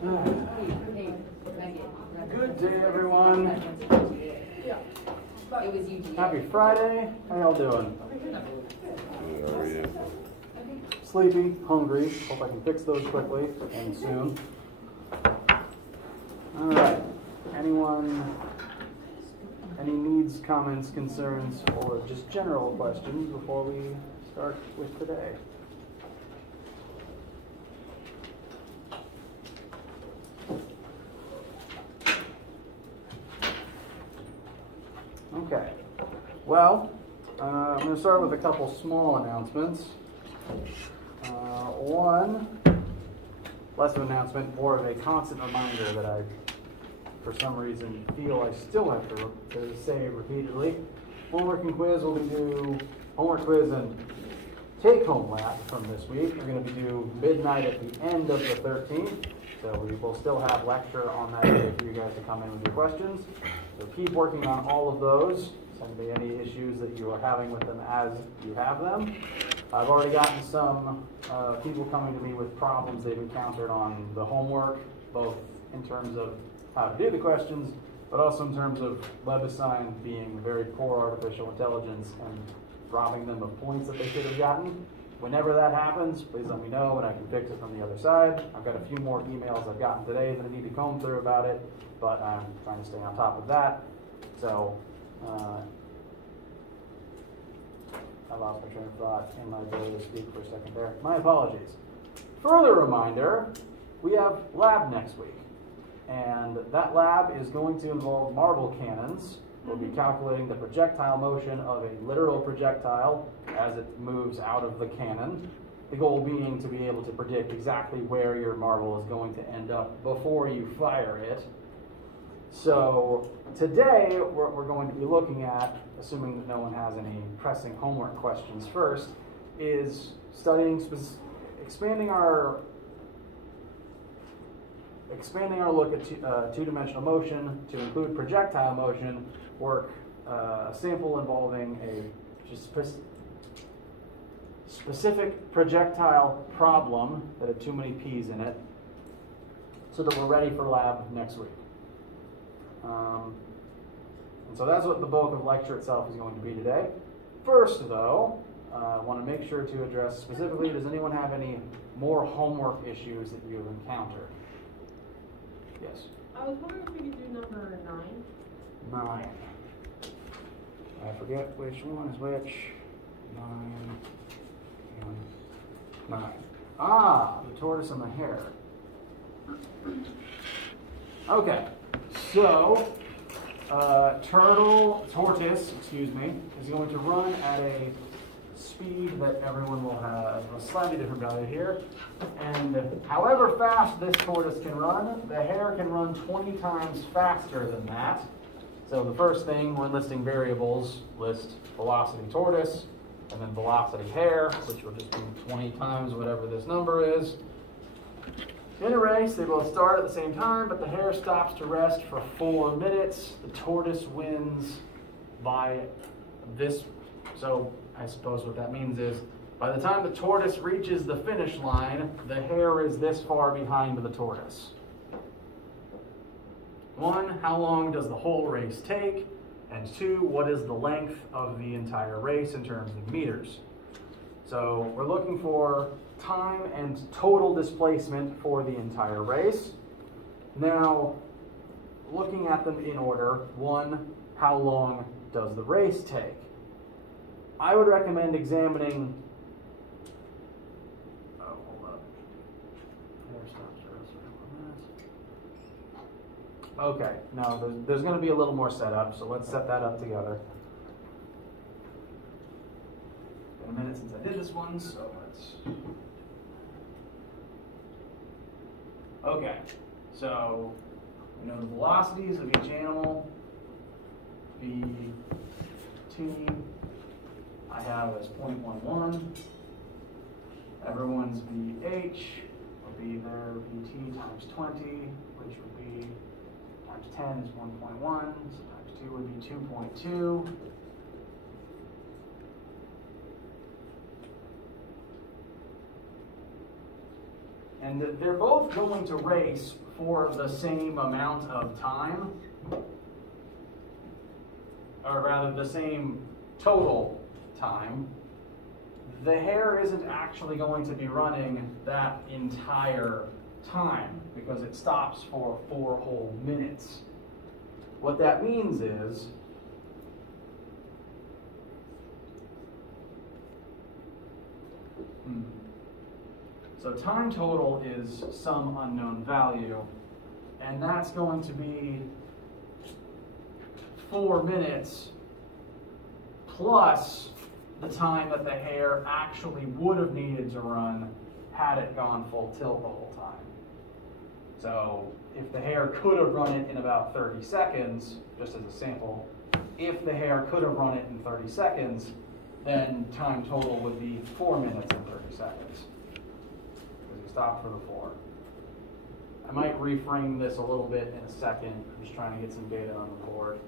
Good day, everyone. Happy Friday. How y'all doing? How are you? Sleepy, hungry. Hope I can fix those quickly and soon. All right. Anyone? Any needs, comments, concerns, or just general questions before we start with today? Okay. Well, I'm going to start with a couple small announcements. One, less of an announcement, more of a constant reminder that I, for some reason, feel I still have to say repeatedly. Homework and quiz will be due, homework quiz and take-home lab from this week. We're going to be due midnight at the end of the 13th. So we will still have lecture on that day for you guys to come in with your questions. So keep working on all of those. Send me any issues that you are having with them as you have them. I've already gotten some people coming to me with problems they've encountered on the homework, both in terms of how to do the questions, but also in terms of WebAssign being very poor artificial intelligence and robbing them of points that they should have gotten. Whenever that happens, please let me know and I can fix it from the other side. I've got a few more emails I've gotten today that I need to comb through about it, but I'm trying to stay on top of that. So, I lost my train of thought in my ability to speak for a second there. My apologies. Further reminder, we have lab next week. And that lab is going to involve marble cannons. We'll be calculating the projectile motion of a literal projectile as it moves out of the cannon. The goal being to be able to predict exactly where your marble is going to end up before you fire it. So today we're going to be looking at, assuming that no one has any pressing homework questions first, is studying, expanding our look at two-dimensional motion to include projectile motion, work a sample involving a specific projectile problem that had too many P's in it, so that we're ready for lab next week. And so that's what the bulk of lecture itself is going to be today. First, though, I want to make sure to address specifically, does anyone have any more homework issues that you've encountered? Yes? I was wondering if we could do number 9. 9. I forget which one is which. 9 and 9. Ah, the tortoise and the hare. Okay, so tortoise, is going to run at a speed that everyone will have a slightly different value here. And however fast this tortoise can run, the hare can run 20 times faster than that. So the first thing when listing variables, list velocity tortoise, and then velocity hare, which will just be 20 times whatever this number is. In a race, they both start at the same time, but the hare stops to rest for 4 minutes. The tortoise wins by this. So I suppose what that means is, by the time the tortoise reaches the finish line, the hare is this far behind the tortoise. 1, how long does the whole race take? And 2, what is the length of the entire race in terms of meters? So we're looking for time and total displacement for the entire race. Now, looking at them in order, 1, how long does the race take? I would recommend examining, okay, no, there's going to be a little more setup, so let's set that up together. It's been a minute since I did this one, so let's... Okay, so we know the velocities of each animal. VT I have as 0.11. Everyone's VH will be their VT times 20, which would be times 10 is 1.1, so times 2 would be 2.2. And they're both going to race for the same amount of time, or rather the same total time, the hair isn't actually going to be running that entire time because it stops for 4 whole minutes. What that means is so time total is some unknown value, and that's going to be 4 minutes plus the time that the hair actually would have needed to run had it gone full tilt the whole time. So if the hair could have run it in about 30 seconds, just as a sample, if the hair could have run it in 30 seconds, then time total would be 4 minutes and 30 seconds. Because we stopped for the 4. I might reframe this a little bit in a second. I'm just trying to get some data on the board.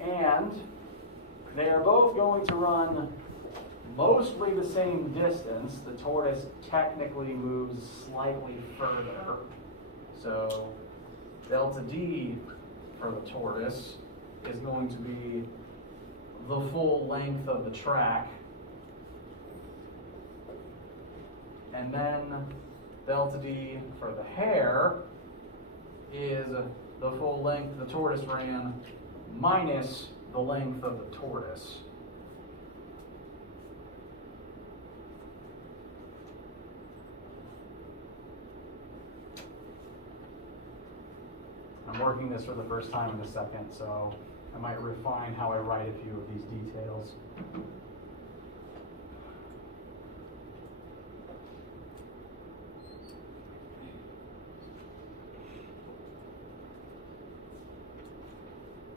And they are both going to run mostly the same distance. The tortoise technically moves slightly further. So delta D for the tortoise is going to be the full length of the track. And then delta D for the hare is the full length the tortoise ran minus the length of the tortoise. I'm working this for the first time in a second, so I might refine how I write a few of these details.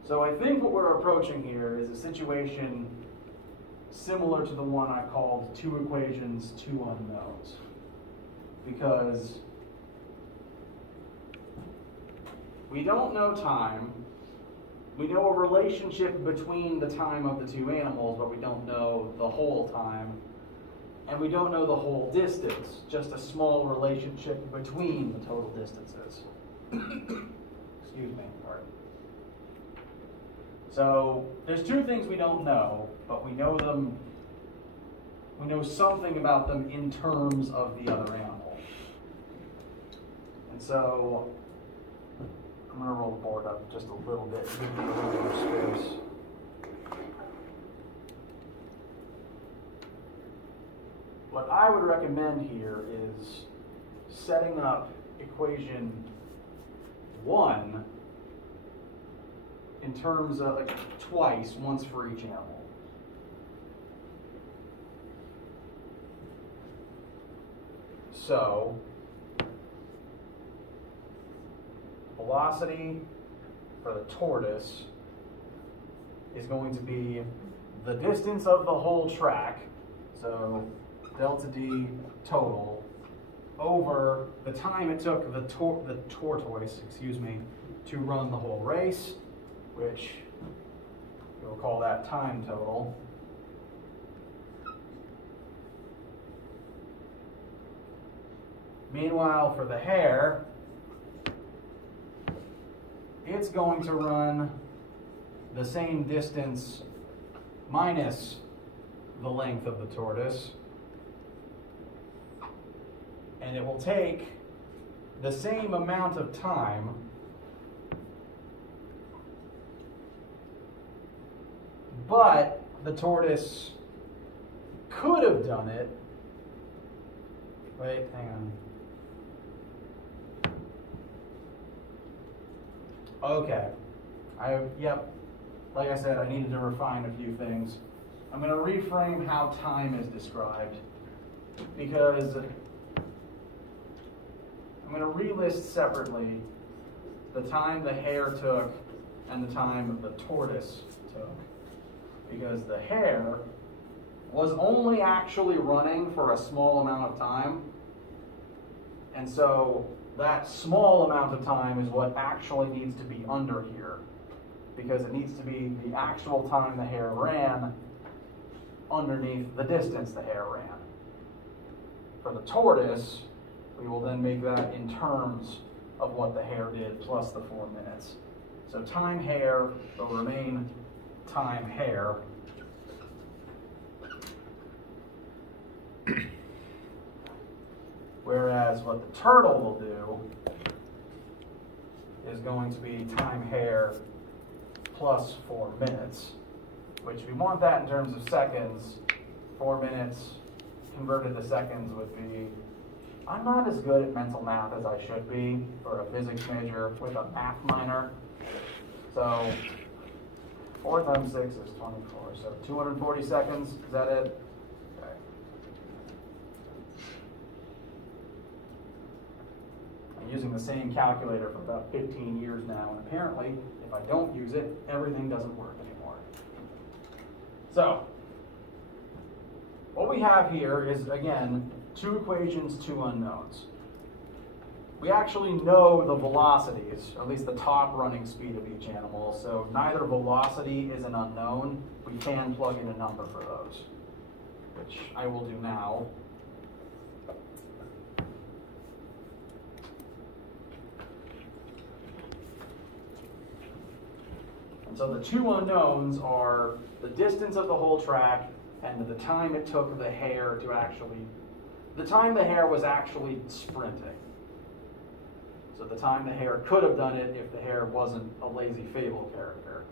So I think what we're approaching here is a situation similar to the one I called 2 equations, 2 unknowns. Because we don't know time. We know a relationship between the time of the 2 animals, but we don't know the whole time. And we don't know the whole distance, just a small relationship between the total distances. Excuse me, pardon. So there's 2 things we don't know, but we know them. We know something about them in terms of the other animal. And so I'm going to roll the board up just a little bit, give me a little more space. What I would recommend here is setting up equation 1 in terms of twice, once for each animal. So velocity for the tortoise is going to be the distance of the whole track, so delta D total, over the time it took the tortoise, to run the whole race, which we'll call that time total. Meanwhile, for the hare, it's going to run the same distance minus the length of the tortoise, and it will take the same amount of time but the tortoise could have done it. Wait, hang on. Okay. Yep. Like I said, I needed to refine a few things. I'm going to reframe how time is described because I'm going to relist separately the time the hare took and the time the tortoise took. Because the hare was only actually running for a small amount of time. And so that small amount of time is what actually needs to be under here. Because it needs to be the actual time the hare ran underneath the distance the hare ran. For the tortoise, we will then make that in terms of what the hair did plus the 4 minutes. So time hair will remain time hair. Whereas what the turtle will do is going to be time hair plus 4 minutes, which we want that in terms of seconds. 4 minutes converted to seconds would be, I'm not as good at mental math as I should be for a physics major with a math minor. So 4 times 6 is 24, so 240 seconds, is that it? Okay. I'm using the same calculator for about 15 years now, and apparently, if I don't use it, everything doesn't work anymore. So, what we have here is, again, 2 equations, 2 unknowns. We actually know the velocities, or at least the top running speed of each animal, so neither velocity is an unknown. We can plug in a number for those, which I will do now. And so the 2 unknowns are the distance of the whole track and the time it took the hare to actually, the time the hare was actually sprinting. So the time the hare could have done it if the hare wasn't a lazy fable character.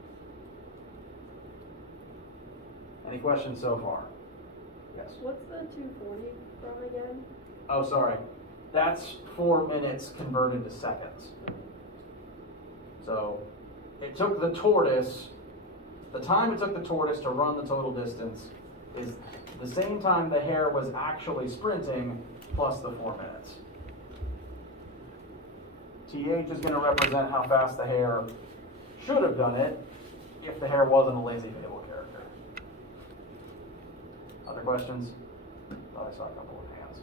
Any questions so far? Yes? What's the 240 from again? Oh, sorry. That's 4 minutes converted to seconds. So it took the tortoise, the time it took the tortoise to run the total distance is the same time the hare was actually sprinting plus the 4 minutes. TH is going to represent how fast the hare should have done it if the hare wasn't a lazy fable character. Other questions? Oh, I saw a couple of hands.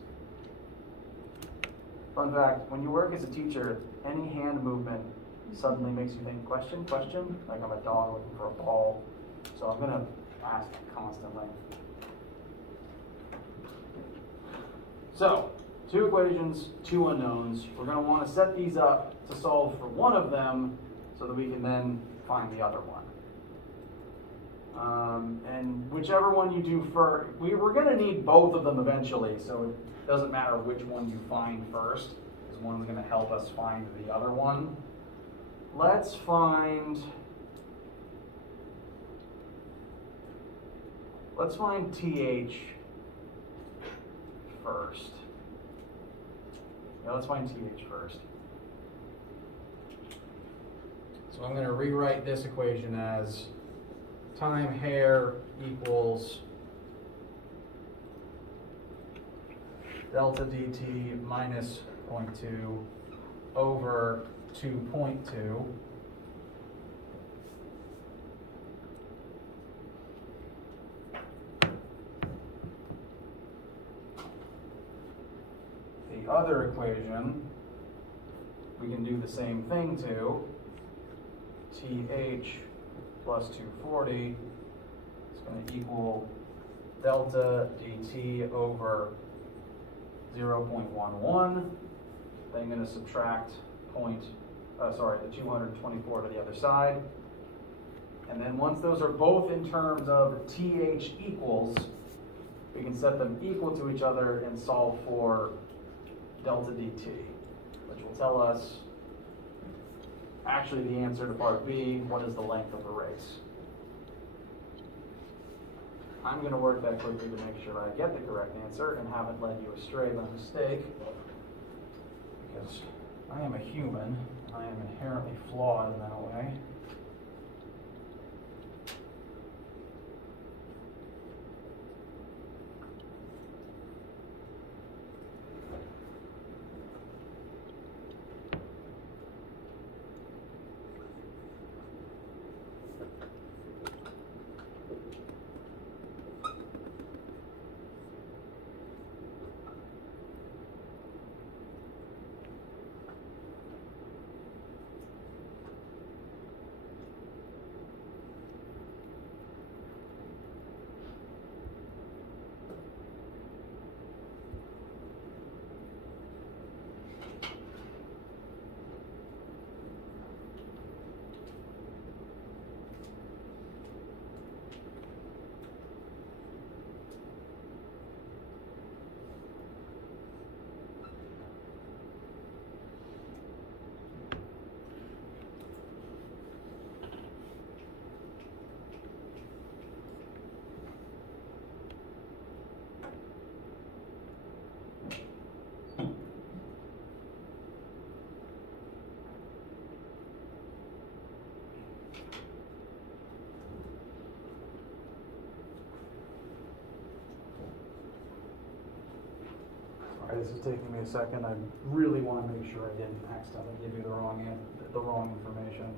Fun fact, when you work as a teacher, any hand movement suddenly makes you think, question, question, like I'm a dog looking for a ball. So I'm going to ask constantly. So, 2 equations, 2 unknowns. We're going to want to set these up to solve for one of them so that we can then find the other one. And whichever one you do first, we're going to need both of them eventually, so it doesn't matter which one you find first, because one's going to help us find the other one. Let's find TH first. Yeah, let's find TH first. So I'm going to rewrite this equation as time hare equals delta dt minus 0.2 over 2.2. The other equation, we can do the same thing to. TH plus 240 is going to equal delta dt over 0.11. Then I'm going to subtract the 224 to the other side. And then once those are both in terms of TH equals, we can set them equal to each other and solve for delta dt, which will tell us actually the answer to part B, what is the length of the race. I'm going to work that quickly to make sure I get the correct answer and haven't led you astray by mistake, because I am a human. I am inherently flawed in that way. Alright, this is taking me a second. I really want to make sure I didn't accidentally give you the wrong information.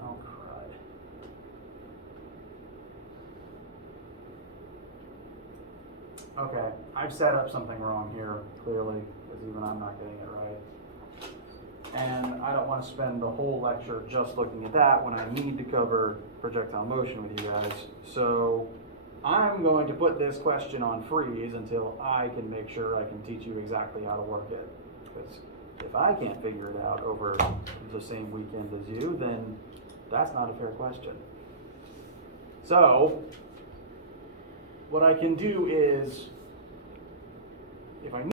Oh, crud. Okay, I've set up something wrong here, clearly, because even I'm not getting it right. And I don't want to spend the whole lecture just looking at that when I need to cover projectile motion with you guys. So I'm going to put this question on freeze until I can make sure I can teach you exactly how to work it. Because if I can't figure it out over the same weekend as you, then that's not a fair question. So what I can do is, if I